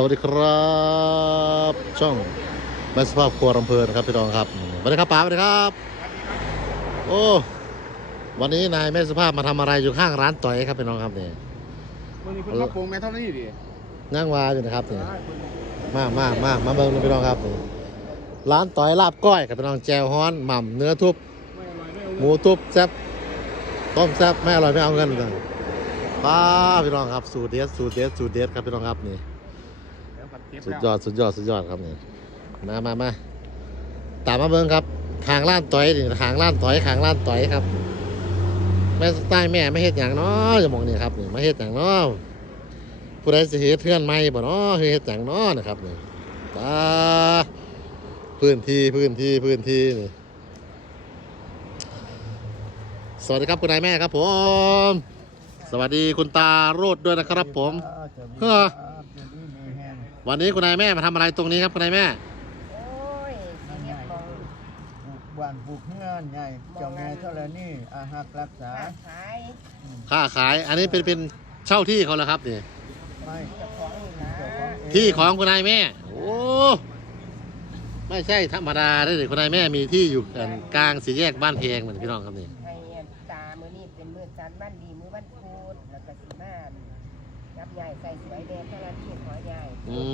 สวัสดีครับ ช่องแม่สภาพครัวลำเพลินครับพี่น้องครับสวัสดีครับป๋าสวัสดีครับ โอ้วันนี้นายแม่สภาพมาทำอะไรอยู่ข้างร้านต่อยครับพี่น้องครับเนี่ยมันมีคนมาปรุงแม่เท่านี้ดินั่งวาอยู่นะครับเนี่ยมามามามาเบิ่งดูพี่น้องครับนี่ร้านต่อยลาบก้อยครับพี่น้องแจวฮ้อนหม่ำเนื้อทุบไม่อร่อยไม่เอาหมูทุบแซ่บต้มแซ่บไม่อร่อยไม่เอาเงินเลยป้าพี่น้องครับสูตรเด็ดสูตรเด็ดสูตรเด็ดครับพี่น้องครับนี่ สุดยแล้วอดสุดยอดสุดยอดครับนี่มามามาตามมาเบิ้งครับขางล้านต่อยนี่ขางล้านต่อยขางล้านต่อยครับแม่ใต้แม่ไม่เฮ็ดอย่างเนาะจะมองนี่ครับนี่ไม่เฮ็ดอย่างเนาะผู้ใดสิเฮ็ดเพื่อนไม่บ่เนาะเฮ็ดอย่างเนาะนะครับนี่ตาพื้นที่พื้นที่พื้นที่นี่สวัสดีครับคุณนายแม่ครับผม สวัสดีคุณตาโรดด้วยนะครับผมเฮ้อ วันนี้คุณนายแม่มาทำอะไรตรงนี้ครับคุณนายแม่ โอ้ยสิเฮ็ดมองปลูกบ้านปลูกเงื่อนใหญ่เจ้าแม่เท่าไรนี่อาหักรักษา ค้าขายค้าขาย อันนี้เป็นเป็นเช่าที่เขาแล้วครับนี่ไม่เจ้าของนี่นะเจ้าของเองที่ของคุณนายแม่ โอ้ไม่ใช่ธรรมดาได้เลยคุณนายแม่มีที่อยู่กันกลางสี่แยกบ้านเพงเหมือนพี่น้องครับนี่ให้ตามื้อนี้เป็นมื้อจันทร์วันดีมื้อวันพุธแล้วก็สิมา รับยายใส่สวยแดงเท่านั้นที่ขอยายอืม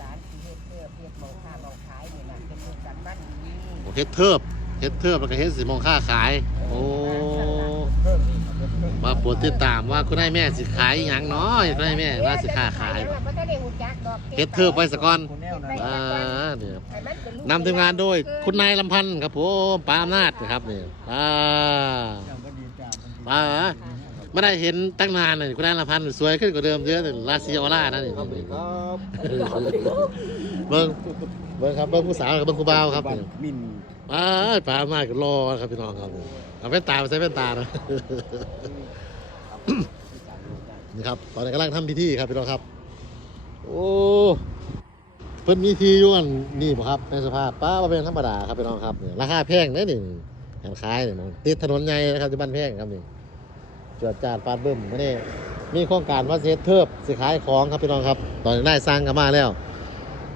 ร้านสิเฮ็ดเสื้อเฮ็ดมองค้ามองขายนี่น่ะเป็นมื้อจันทร์วันดีโอ้เฮ็ดเทิบเฮ็ดเทิบแล้วก็เฮ็ดสีมองค่าขาย โอ้เพิ่มมาโปรดติดตามว่าคุณนายแม่สิขายอหย่างเนาะคุณนายแม่ว่าสิค้าขายบ่ทันได้ฮู้จักดอกเฮ็ดเทิบไปสะก่อนคนแนวนั้นอ่าเนี่ยให้มันเป็นลูกนำทีมงานโดยคุณนายลำพันธ์ครับผมปาอำนาจนะครับนี่อ่าเจ้าก็ดีจ้าอ่า ไม่ได้เห็นตั้งนานเลยคุณนายลำพันธ์สวยขึ้นกว่าเดิมเยอะเลยราศีออร่านั่นเองครับเบิ้งเบิ้งครับเบิ้งผู้สาวกับเบิ้งผู้บ่าวครับบ้านมินป้าดปาอำนาจก็รอครับพี่น้องครับเอาแว่นตาไปใส่แว่นตานะนี่ครับตอนนี้กำลังทำพิธีครับพี่น้องครับ โอ้เพิ่นมีทีอยู่อันนี่บ่ครับในสภาพป้าว่าเป็นธรรมดาครับพี่น้องครับเนี่ยราคาแพงนะนี่แานขายเนี่ยมองติดถนนใหญ่นะครับที่บ้านแพงครับนี่ จวดจาดฟาดบึ้มมาเนี่มีโครงการว่าเซตเทิบสิขายของครับพี่น้องครับ ตอนนี้ได้สร้างกันมาแล้ว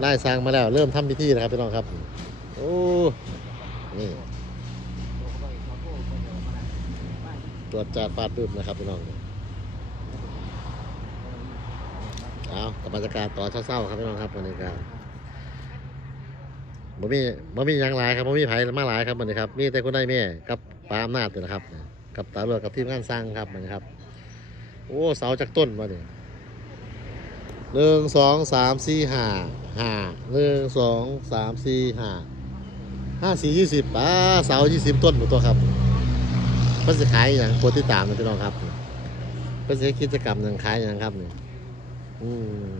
ได้สร้างมาแล้ว เริ่มทำพิธีนะครับพี่น้องครับโอ้นี่ตรวจจาดฟาดบึ้มนะครับพี่น้องเอากับบรรยากาศต่อเศร้าๆครับพี่น้องครับบรรยากาศบ่มีบ่มียังหลายครับบ่มีไผ่มาหลายครับมันนี้ครับ มีแต่คุณนายแม่กับปาอำนาจนี่นะครับ กับตาเลือกับทีมงานสร้างครับมันนี้ครับ โอ้เสาจากต้นมาเนี่ยหนึ่งสองสามสี่ห้าห้าหนึ่งสองสามสี่ห้าห้าสี่ยี่สิบป้าเสายี่สิบต้นหมดตัวครับเพิ่นจะขายอย่างโปรดติตามนะพี่น้องครับเพิ่นจะกิจกรรมอย่างขายอย่างครับนี่อืม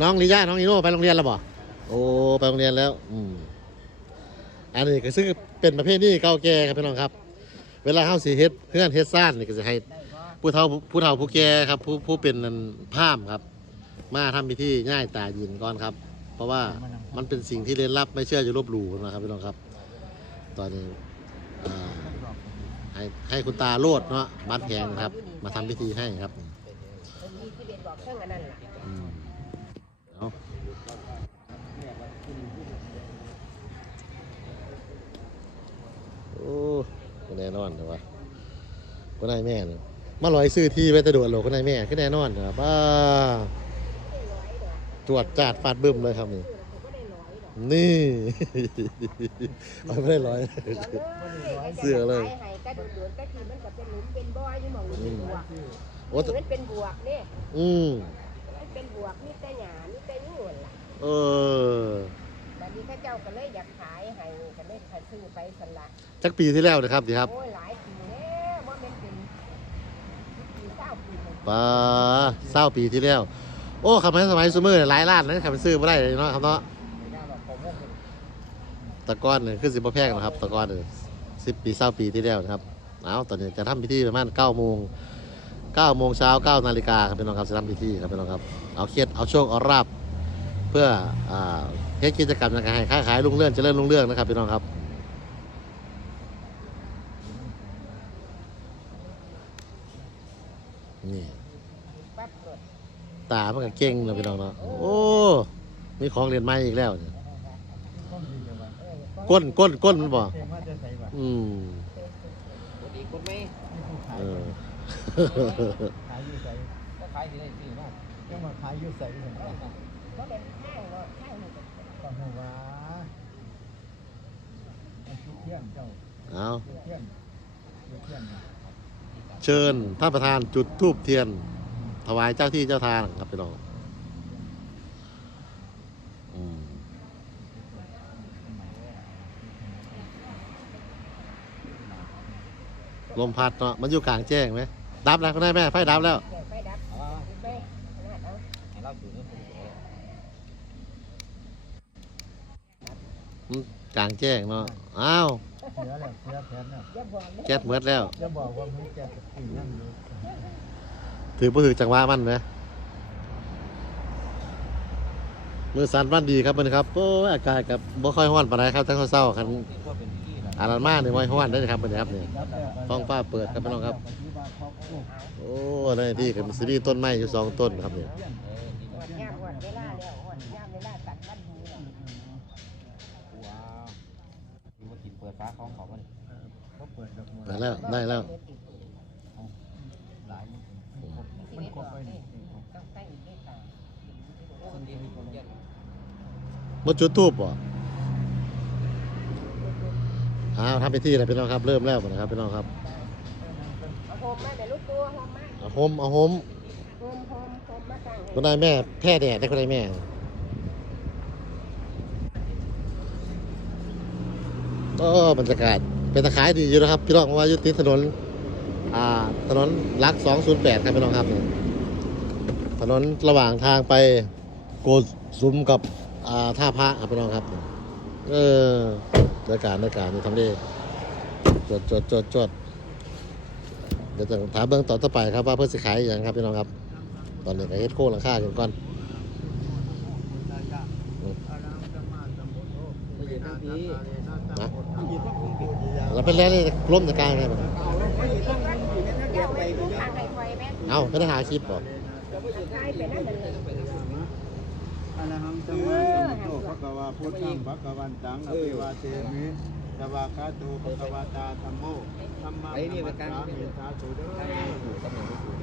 น้องลิย่าน้องอีโน่ไปโรงเรียนแล้วบ่โอ้ไปโรงเรียนแล้ว อืม อันนี้ก็ซึ่งเป็นประเภทนี้เก่าแก่ครับพี่น้องครับ เวลาเข้าสีเฮ็ดเพื่อนเฮ็ดซ่านนี่ก็จะให้ผู้เฒ่าผู้เฒ่าผู้แก่ครับ ผู้ผู้เป็นนั่นพรามครับ มาทำพิธีง่ายตายินก่อนครับ เพราะว่ามันเป็นสิ่งที่เล่นลับไม่เชื่อจะลบหลู่นะครับพี่น้องครับ ตอนนี้อ่าให้ให้คุณตาโลดเนาะบัดแพงนะครับ มาทำพิธีให้ครับ เพิ่นมีที่เด็ดบอกเรื่องอันนั้นล่ะ อืมเอาโอ้ก็ แน่นอนแต่ว่าก็นายแม่เนี่ยมาลอยซื้อที่ไว้แตะโดดโหลก็นายแม่ก็แน่นอนนะครับว้าตรวจจัดฟาดบึ้มเลยครับนี่นี่ไม่ได้ร้อยเสือเลยให้แต่โดดๆแต่มันเป็นหลุมเนบ่ยองนี้เป็นบวกโอ้แต่มันเป็นบวกนี่อืมเป็นบวกมีแต่หยามีแต่ยุ่นล่ะเออ บัดนี้เข้าเจ้าก็เลยอยากขายให้ก็เลยขายซื้อไปสละจักปีที่แล้วนะครับดีครับโอ้ยหลายปีแล้วว่ามันเป็นปีเก้าปีเลยป้าเศร้าปีที่แล้ว โอ้ขับมาสมัยซูเมอร์หลายล้านนะขับไปซื้อไม่ได้เลยเนาะครับเนาะตะก้อนเนี่ยคือสิบแพงนะครับ ตะก้อนเนี่ยสิบปีเศร้าปีที่แล้วนะครับเอาตอนนี้จะทำพิธีประมาณเก้าโมงเก้าโมงเช้าเก้านาฬิกาครับพี่น้องครับจะทำพิธีครับพี่น้องครับเอาเครียดเอาโชคเอาราบเพื่ออ่า เฮ็ดกิจกรรมในการให้ค้าขายรุ่งเรืองเจริญรุ่งเรืองนะครับพี่น้องครับเนี่ปั๊บกดตามันก็เก่งเนาะพี่น้องเนาะโอ้มีของเรียนใหม่อีกแล้วเนี่ยก้มดีจังวะเออก้นก้นก้นมันบ่เต็มว่าจะใส่บ่อืมปกติคนไม่นี่ผู้ขายเออขายอยู่ใส่ก็ขายที่ได้ซื้อมากก็มาขายอยู่ใส่เหมือนกัน เขาเป็นห้างเนาะห้างนี่ก็หัวเอาชุดเที่ยงเจ้าเอาชุดเที่ยงชุดเที่ยงเชิญท่านประธานจุดธูปเทียน ถวายเจ้าที่เจ้าทางครับพี่น้องอืมลมพัดเนาะมันอยู่กลางแจ้งไหมดับแล้วคุณนายแม่ไฟดับแล้ว ไฟดับไหมขนาดเอา ให้เราอยู่ มันกลางแจ้งเนาะอ้าวเสือแล้วเสือแผนแล้วอย่าบอกนะแก๊สเมืดแล้วจะบอกว่ามันแกจะตีนั่งอยู่ถือบ่ถือจังหวะมันนะมือสันวันดีครับมันครับโอ้ยอากาศกับบ่ค่อยร้อนปานใดครับทั้งเช้าๆคันที่ว่าเป็นที่นะอารันมาเนี่ยไม่ร้อนได้อครับมันครับเนี่ยรับแล้วก็ท้องฟ้าเปิดครับพี่น้องครับปฏิบัติเขาโอ้โอ้ในที่ก็มีซีรีส์ต้นไม้อยู่สองต้นครับเนี่ย เออ ฟ้าของเขาบ่นี่เขาเปิดดอกบัวได้แล้วได้แล้วหลายมันครบไปนี่ต้องตั้งอีกได้ตาคนดีมีคนเยอะมาจุดทูบบ่อ้าวทำไปที่แล้วพี่น้องครับ เริ่มแล้วนะครับพี่น้องครับเอาโฮมมาแต่ลูกตัวโฮมมาเอาโฮมเอาโฮมโฮมโฮมโฮมมาตั้งคุณนายแม่แพ้แดดได้คุณนายแม่ ก็บรรยากาศเป็นตะขายดีอยู่นะครับ พี่น้องว่ายู่ติถนน อ่า ถนนลัก208ครับพี่น้องครับเนี่ยถนนระหว่างทางไปโกสุมกับอ่าท่าพระครับพี่น้องครับ เออรายกาศบรรยาการนี่ทำได้จดจดจดจดเดี๋ยวจะถามเบื้องต่อต่อไปครับว่าเพื่อสิขายอย่างครับพี่น้องครับ ตอนนี้ก็เฮ็ดโค้งหลังคากันก่อน เราเป็นแล้วนี่ล้มจากกลางไงบ้างเจ้าไม่รู้ทางให้ไฟแม่เอ้าไม่ได้หาคลิปบ่ใช่เป็นนั่นเลยอะระหังสัมมาสัมพุทโธภะคะวะพุทธังภะคะวันตังอภิวาเทมิสวากขาโตภะคะวะตาธัมโมธัมมังนัมสสามิสาธุเด้อ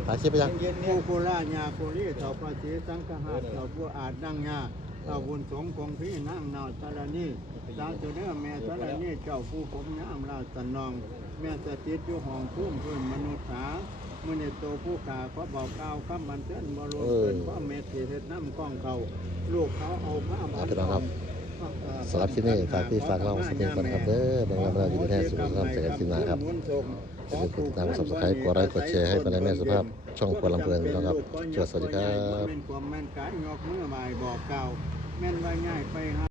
ถ่ายคลิปไปยังผู้โคราชญาโครีเต่าประสีสังฆหัสเต่าผู้อาจดังญา เต่าบุญสงฆ์คงพี่นั่งนาวสารนีสาธุเด้อแม่สารนีเจ้าผู้ผมงามราชสนอง แม่สถิตอยู่ห้องพุ่มพื้นมนุษย์สามื่อในโตผู้ขาขอบอกกล่าวคำบันเทิงบรวมเกินความเมตติเฮ็ดน้ำกล้องเขาลูกเขาเอามาอ่าพี่น้องครับสำหรับคลิปนี้ฝากพี่ฝากน้องสติก่อนนะครับเด้อบางวันเราอยู่ในแท้สุขภาพจากกันคลิปหน้าครับอย่าลืมกดติดตามสับสไครต์กดไลค์กดแชร์ให้เป็นแม่สุภาพช่องควรลำเพลินนะครับสวัสดีครับ แม่นว่ายง่ายไปฮะ